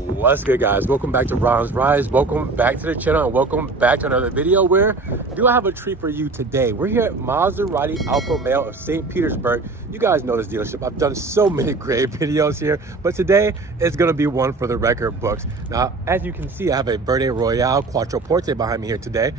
What's good, guys? Welcome back to Ron's Rise. Welcome back to the channel and welcome back to another video where do I have a treat for you today. We're here at Maserati Alfa Romeo of St. Petersburg. You guys know this dealership. I've done so many great videos here, but today is going to be one for the record books. Now, as you can see, I have a Verde Royale Quattroporte behind me here today.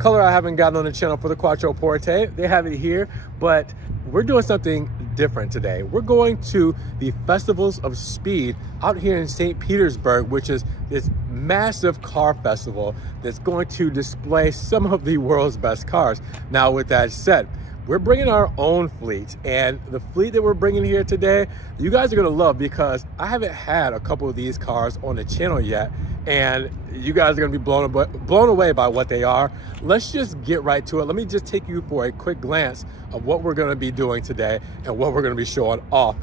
Color I haven't gotten on the channel for the Quattroporte. They have it here, but we're doing something different today. We're going to the Festivals of Speed out here in St. Petersburg, which is this massive car festival that's going to display some of the world's best cars. Now, with that said, we're bringing our own fleet, and the fleet that we're bringing here today, you guys are gonna love, because I haven't had a couple of these cars on the channel yet, and you guys are gonna be blown away by what they are. Let's just get right to it. Let me just take you for a quick glance of what we're gonna be doing today and what we're gonna be showing off.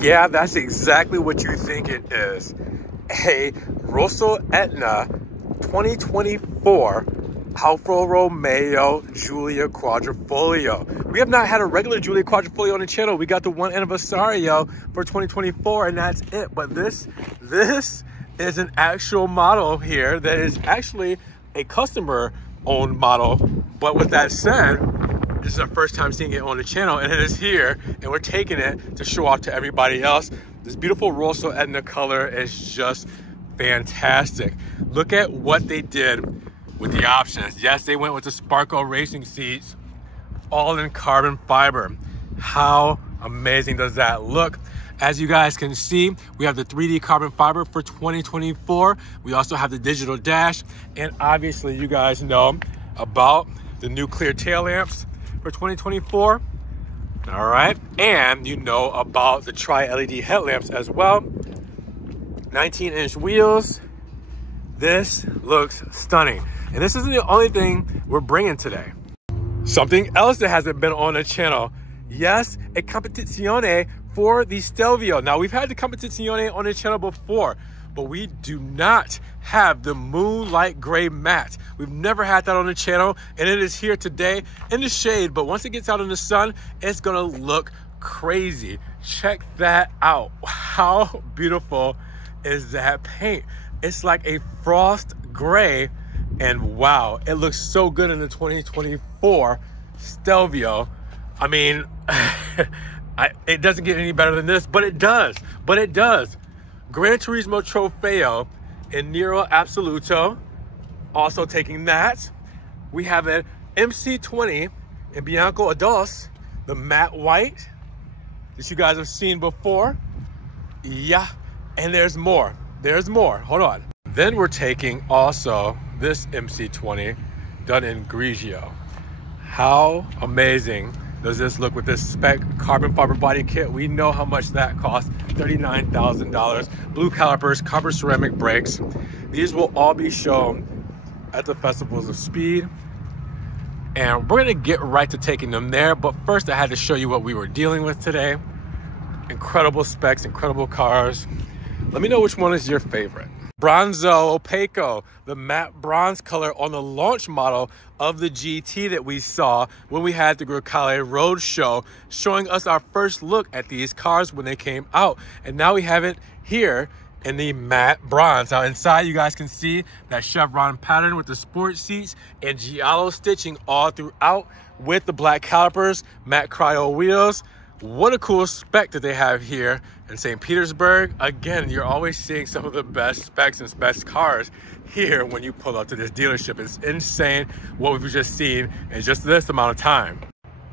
Yeah, that's exactly what you think it is. A Rosso Etna 2024 Alfa Romeo Giulia Quadrifoglio. We have not had a regular Giulia Quadrifoglio on the channel. We got the one Anniversario for 2024, and that's it. But this is an actual model here that is actually a customer-owned model. But with that said, this is our first time seeing it on the channel, and it is here, and we're taking it to show off to everybody else. This beautiful Rosso Etna color is just fantastic. Look at what they did with the options. Yes, they went with the Sparco racing seats, all in carbon fiber. How amazing does that look? As you guys can see, we have the 3D carbon fiber for 2024. We also have the digital dash, and obviously you guys know about the new clear tail lamps for 2024. All right, and you know about the tri-LED headlamps as well. 19-inch wheels. This looks stunning. And this isn't the only thing we're bringing today. Something else that hasn't been on the channel. Yes, a competizione for the Stelvio. Now, we've had the competizione on the channel before, but we do not have the Moonlight Gray Matte. We've never had that on the channel, and it is here today in the shade, but once it gets out in the sun, it's gonna look crazy. Check that out. How beautiful is that paint? It's like a frost gray, and wow, it looks so good in the 2024 Stelvio. I mean, it doesn't get any better than this, but it does. Granturismo Trofeo in Nero Absoluto, also taking that. We have an MC20 in Bianco Ados, the matte white that you guys have seen before. Yeah, and there's more. Hold on. Then we're taking also this MC20 done in Grigio. How amazing does this look with this spec carbon fiber body kit? We know how much that costs, $39,000. Blue calipers, copper ceramic brakes. These will all be shown at the Festivals of Speed, and we're gonna get right to taking them there. But first, I had to show you what we were dealing with today. Incredible specs, incredible cars. Let me know which one is your favorite. Bronzo Opaco, the matte bronze color on the launch model of the GT that we saw when we had the Grecale Road Show, showing us our first look at these cars when they came out. And now we have it here in the matte bronze. Now inside, you guys can see that chevron pattern with the sport seats and giallo stitching all throughout with the black calipers, matte cryo wheels. What a cool spec that they have here in St. Petersburg. Again, you're always seeing some of the best specs and best cars here when you pull up to this dealership. It's insane what we've just seen in just this amount of time.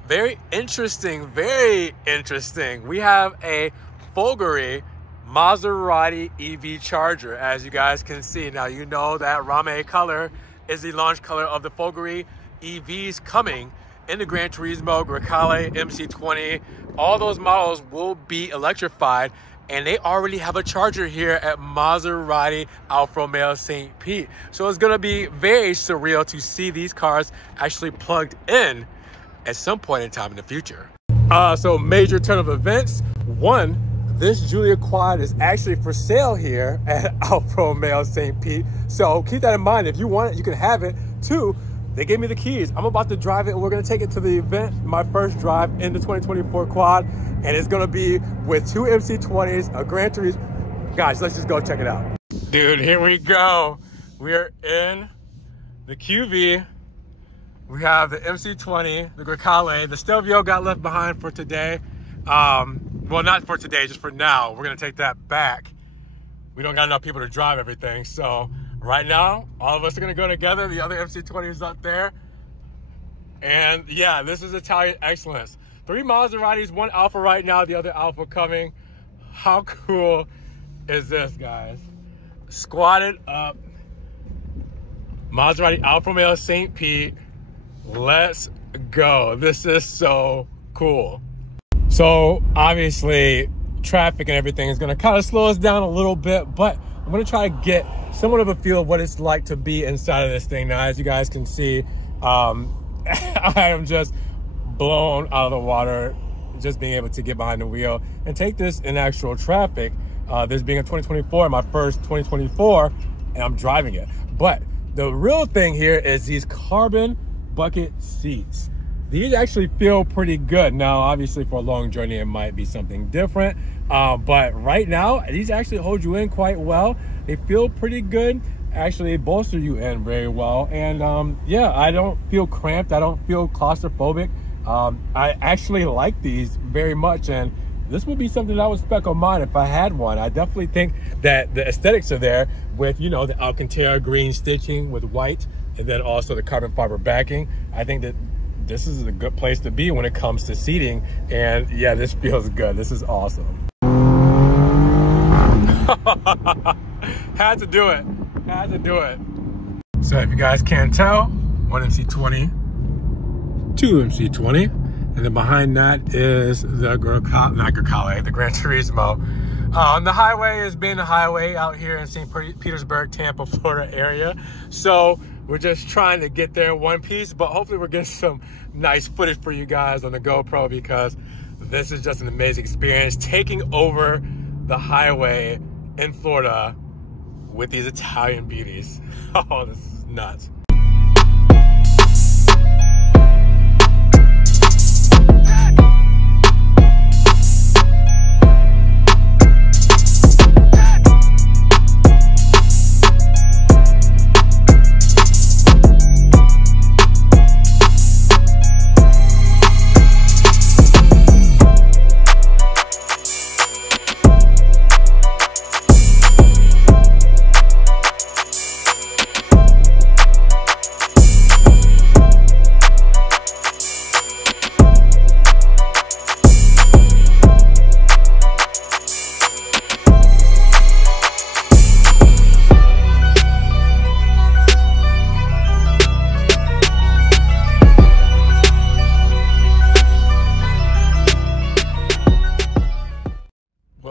Very interesting, very interesting. We have a Folgore Maserati EV charger, as you guys can see. Now, you know that Rame color is the launch color of the Folgore EVs coming in the Granturismo, Grecale, MC20. All those models will be electrified, and they already have a charger here at Maserati Alfa Romeo St. Pete. So it's gonna be very surreal to see these cars actually plugged in at some point in time in the future. So major turn of events. One, this Giulia Quad is actually for sale here at Alfa Romeo St. Pete. So keep that in mind. If you want it, you can have it. Two, they gave me the keys. I'm about to drive it, and we're gonna take it to the event, my first drive in the 2024 quad, and it's gonna be with two MC20s, a Granturismo. Guys, let's just go check it out. Dude, here we go. We are in the QV. We have the MC20, the Grecale. The Stelvio got left behind for today. Well, not for today, just for now. We're gonna take that back. We don't got enough people to drive everything. So right now, all of us are gonna go together. The other MC20 is up there. And yeah, this is Italian excellence. 3 Maseratis, 1 Alfa right now, the other Alfa coming. How cool is this, guys? Squatted up. Maserati Alfa Romeo St. Pete. Let's go. This is so cool. So obviously traffic and everything is going to kind of slow us down a little bit, but I'm going to try to get somewhat of a feel of what it's like to be inside of this thing. Now, as you guys can see, I am just blown out of the water just being able to get behind the wheel and take this in actual traffic. This being a 2024, my first 2024, and I'm driving it. But the real thing here is these carbon bucket seats. These actually feel pretty good. Now, obviously for a long journey, it might be something different. But right now, these actually hold you in quite well. They feel pretty good. Actually bolster you in very well. And yeah, I don't feel cramped. I don't feel claustrophobic. I actually like these very much. And this would be something that I would spec on mine if I had one. I definitely think that the aesthetics are there with, you know, the Alcantara green stitching with white, and then also the carbon fiber backing. I think that this is a good place to be when it comes to seating. And yeah, this feels good. This is awesome. Had to do it. Had to do it. So if you guys can't tell, 1 MC20, 2 MC20, and then behind that is the Grecale, the Granturismo. The highway is being a highway out here in St. Petersburg, Tampa, Florida area. So we're just trying to get there in one piece, but hopefully we're getting some nice footage for you guys on the GoPro, because this is just an amazing experience taking over the highway in Florida with these Italian beauties. Oh, this is nuts.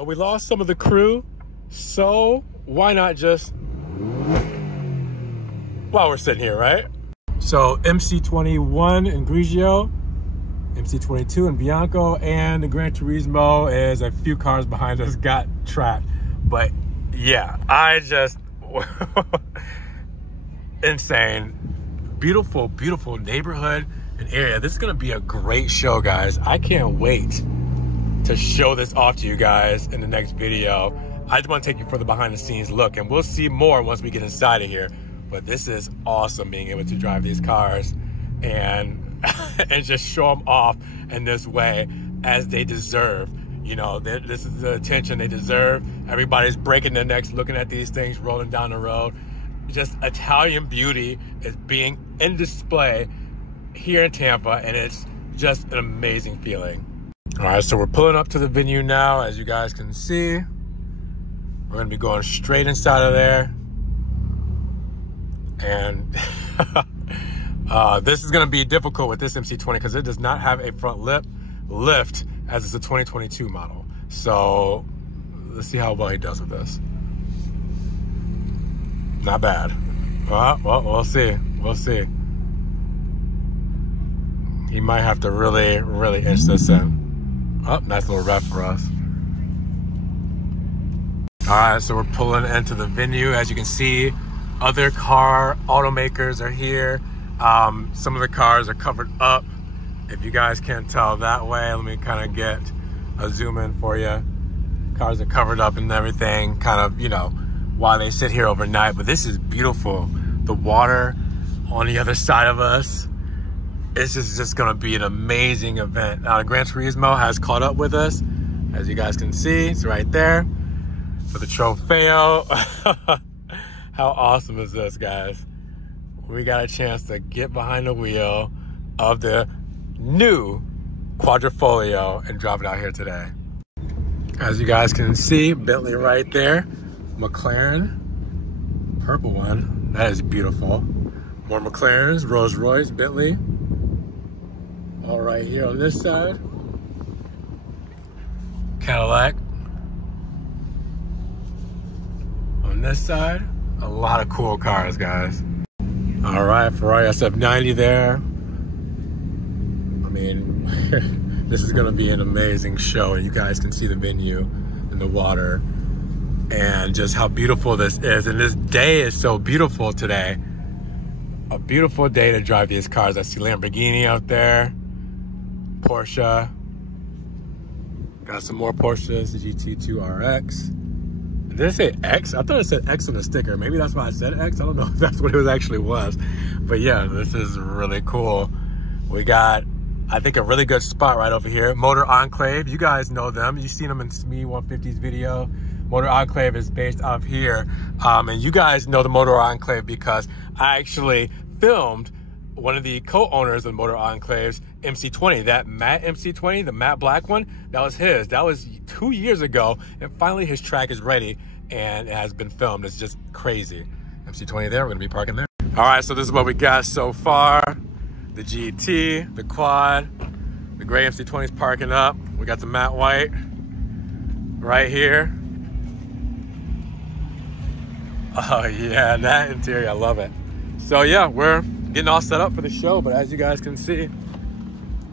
We lost some of the crew, so why not just, while we're sitting here, right? So MC21 in Grigio, MC22 in Bianco, and the Granturismo is a few cars behind us got trapped. But yeah, I just, insane. Beautiful, beautiful neighborhood and area. This is gonna be a great show, guys. I can't wait to show this off to you guys in the next video. I just want to take you for the behind the scenes look, and we'll see more once we get inside of here. But this is awesome, being able to drive these cars and and just show them off in this way as they deserve. You know, this is the attention they deserve. Everybody's breaking their necks looking at these things rolling down the road. Just Italian beauty is being in display here in Tampa, and it's just an amazing feeling. All right, so we're pulling up to the venue now. As you guys can see, we're gonna be going straight inside of there. And this is gonna be difficult with this MC20 because it does not have a front lift as it's a 2022 model. So let's see how well he does with this. Not bad. Well, we'll see. We'll see. He might have to really, really inch this in. Oh, nice little rev for us. All right, so we're pulling into the venue. As you can see, other car automakers are here. Some of the cars are covered up. If you guys can't tell that way, let me kind of get a zoom in for you. Cars are covered up and everything, kind of, you know, while they sit here overnight. But this is beautiful. The water on the other side of us. It's just gonna be an amazing event. Now, the Granturismo has caught up with us. As you guys can see, it's right there for the Trofeo. How awesome is this, guys? We got a chance to get behind the wheel of the new Quadrifoglio and drive it out here today. As you guys can see, Bentley right there. McLaren, purple one. That is beautiful. More McLarens, Rolls Royce, Bentley. All right here on this side. Cadillac. On this side, a lot of cool cars, guys. All right, Ferrari SF90 there. I mean, this is gonna be an amazing show, and you guys can see the venue and the water and just how beautiful this is. And this day is so beautiful today. A beautiful day to drive these cars. I see Lamborghini out there, Porsche. Got some more Porsches, the GT2 RX. Did it say X? I thought it said X on the sticker. Maybe that's why I said X. I don't know if that's what it actually was. But yeah, this is really cool. We got, I think, a really good spot right over here. Motor Enclave. You guys know them. You've seen them in SME 150's video. Motor Enclave is based out of here. And you guys know the Motor Enclave because I actually filmed one of the co-owners of Motor Enclave's MC20, that matte MC20, the matte black one, that was his. That was 2 years ago, and finally his track is ready and it has been filmed. It's just crazy. MC20 there, we're gonna be parking there. All right, so this is what we got so far. The GT, the quad, the gray MC20 is parking up. We got the matte white right here. Oh yeah, that interior, I love it. So yeah, we're getting all set up for the show, but as you guys can see,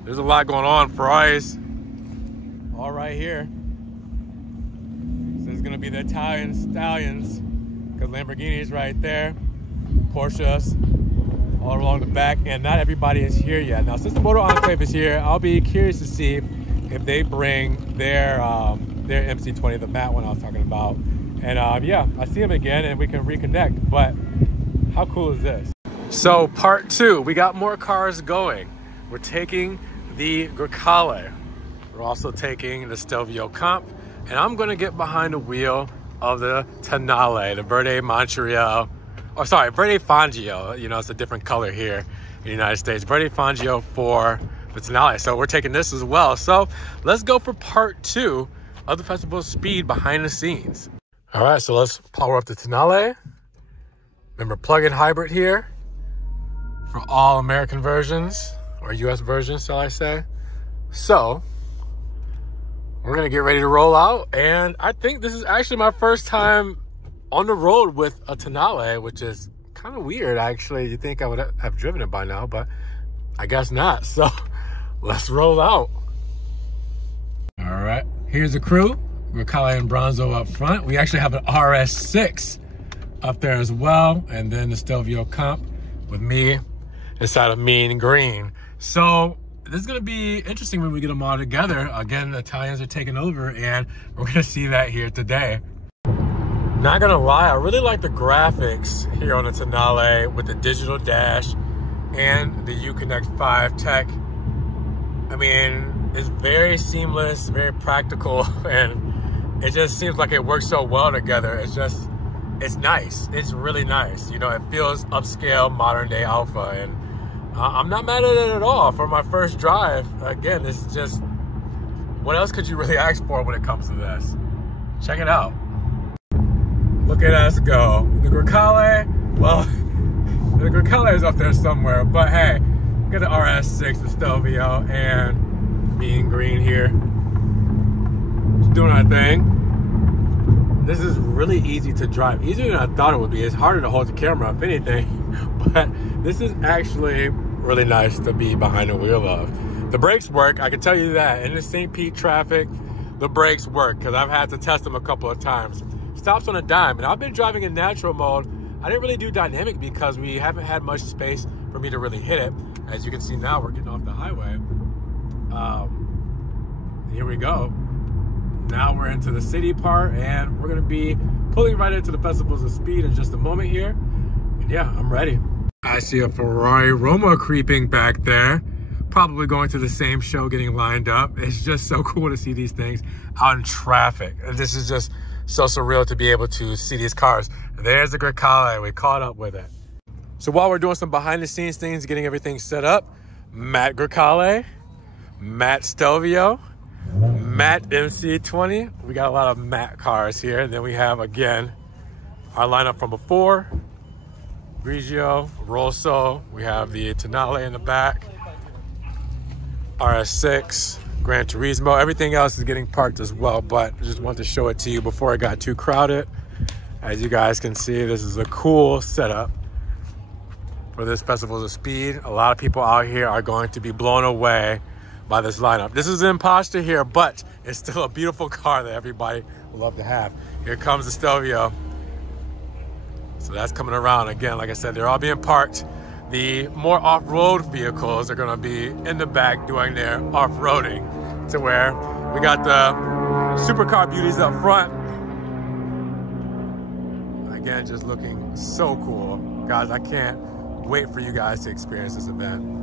there's a lot going on. Ferraris all right here. So it's gonna be the Italian stallions because Lamborghini's right there, Porsches all along the back, and not everybody is here yet. Now, since the Motor Enclave is here, I'll be curious to see if they bring their MC20, the matte one I was talking about. And yeah, I see them again and we can reconnect, but how cool is this? So part two, we got more cars going. We're taking the Grecale. We're also taking the Stelvio Comp, and I'm gonna get behind the wheel of the Tonale, the Verde Montreal, or sorry, Verde Fangio. You know, it's a different color here in the United States. Verde Fangio for the Tonale. So we're taking this as well. So let's go for part two of the festival speed behind the scenes. All right, so let's power up the Tonale. Remember, plug-in hybrid here for all American versions, or US versions, shall I say. So we're gonna get ready to roll out, and I think this is actually my first time on the road with a Tonale, which is kind of weird, actually. You think I would have driven it by now, but I guess not. So let's roll out. All right, here's the crew. Grecale and Bronzo up front. We actually have an RS6 up there as well, and then the Stelvio Comp with me inside of mean green. So this is gonna be interesting when we get them all together. Again, the Italians are taking over, and we're gonna see that here today. Not gonna lie, I really like the graphics here on the Tonale with the digital dash and the Uconnect 5 tech. I mean, it's very seamless, very practical, and it just seems like it works so well together. It's nice. It's really nice. You know, it feels upscale, modern day Alfa, and I'm not mad at it at all for my first drive. Again, it's just, what else could you really ask for when it comes to this? Check it out. Look at us go. The Grecale, well, the Grecale is up there somewhere, but hey, got the RS6, the Stelvio, and mean green here. Just doing our thing. This is really easy to drive, easier than I thought it would be. It's harder to hold the camera, if anything, but this is actually really nice to be behind the wheel of. The brakes work, I can tell you that. In the St. Pete traffic, the brakes work, because I've had to test them a couple of times. Stops on a dime, and I've been driving in natural mode. I didn't really do dynamic because we haven't had much space for me to really hit it. As you can see now, we're getting off the highway. Here we go. Now we're into the city part, and we're gonna be pulling right into the Festivals of Speed in just a moment here. And yeah, I'm ready. I see a Ferrari Roma creeping back there. Probably going to the same show, getting lined up. It's just so cool to see these things out in traffic. This is just so surreal to be able to see these cars. There's the Grecale. We caught up with it. So while we're doing some behind the scenes things, getting everything set up, Matt Grecale, Matt Stelvio, Matt MC20. We got a lot of Matt cars here. And then we have, again, our lineup from before. Grigio, Rosso. We have the Tonale in the back. RS6, Granturismo. Everything else is getting parked as well, but I just wanted to show it to you before it got too crowded. As you guys can see, this is a cool setup for this Festivals of Speed. A lot of people out here are going to be blown away by this lineup. This is an imposter here, but it's still a beautiful car that everybody will love to have. Here comes the Stelvio. So that's coming around. Again, like I said, they're all being parked. The more off-road vehicles are going to be in the back doing their off-roading, to where we got the supercar beauties up front. Again, just looking so cool. Guys, I can't wait for you guys to experience this event.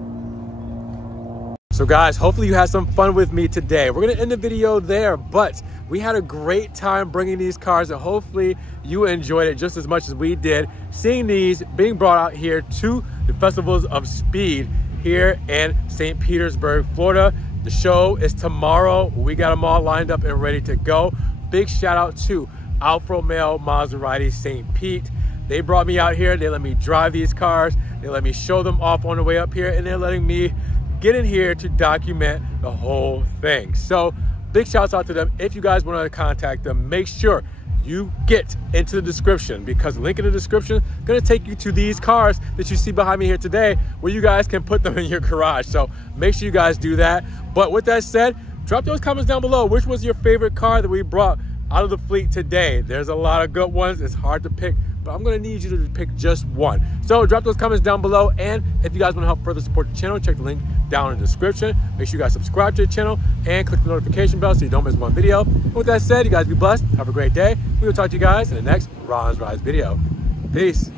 So guys, hopefully you had some fun with me today. We're going to end the video there, but we had a great time bringing these cars, and hopefully you enjoyed it just as much as we did, seeing these being brought out here to the Festivals of Speed here in St. Petersburg, Florida. The show is tomorrow. We got them all lined up and ready to go. Big shout out to Alfa Romeo Maserati St. Pete. They brought me out here. They let me drive these cars. They let me show them off on the way up here, and they're letting me get in here to document the whole thing. So big shouts out to them. If you guys want to contact them, make sure you get into the description, because the link in the description is going to take you to these cars that you see behind me here today, where you guys can put them in your garage. So make sure you guys do that. But with that said, drop those comments down below. Which was your favorite car that we brought out of the fleet today? There's a lot of good ones. It's hard to pick, but I'm going to need you to pick just one. So drop those comments down below. And if you guys want to help further support the channel, check the link down in the description. Make sure you guys subscribe to the channel and click the notification bell so you don't miss one video. And with that said, you guys be blessed. Have a great day. We will talk to you guys in the next Ron's Rise video. Peace.